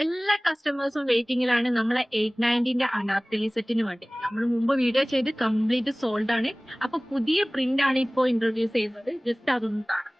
എല്ലാ കസ്റ്റമേഴ്സും വെയിറ്റിംഗിലാണ് നമ്മളെ 890ന്റെ അനാർക്കലി സെറ്റിന് വേണ്ടി. നമ്മൾ മുമ്പ് വീഡിയോ ചെയ്ത് കംപ്ലീറ്റ് സോൾഡ് ആണ്. അപ്പൊ പുതിയ പ്രിന്റ് ആണ് ഇപ്പോൾ ഇൻട്രൊഡ്യൂസ് ചെയ്യുന്നത്. ജസ്റ്റ് അതൊന്ന് കാണാം.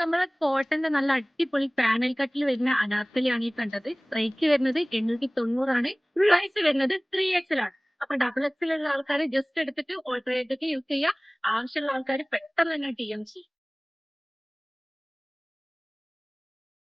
നമ്മളെ കോട്ടന്റെ നല്ല അടിപൊളി പാനൽ കട്ടിൽ വരുന്ന അനാർക്കലിയാണ് ഈ കണ്ടത്. റേറ്റ് വരുന്നത് 890 പ്രൈസ് വരുന്നത് 3XL ആണ്. അപ്പൊ ഡബിൾ എക്സൽ ഉള്ള ആൾക്കാർ ജസ്റ്റ് എടുത്തിട്ട് ഓൾട്ടർനേറ്റ് യൂസ് ചെയ്യുക. ആവശ്യമുള്ള ആൾക്കാർ പെട്ടെന്ന് തന്നെ TM ചെയ്യും.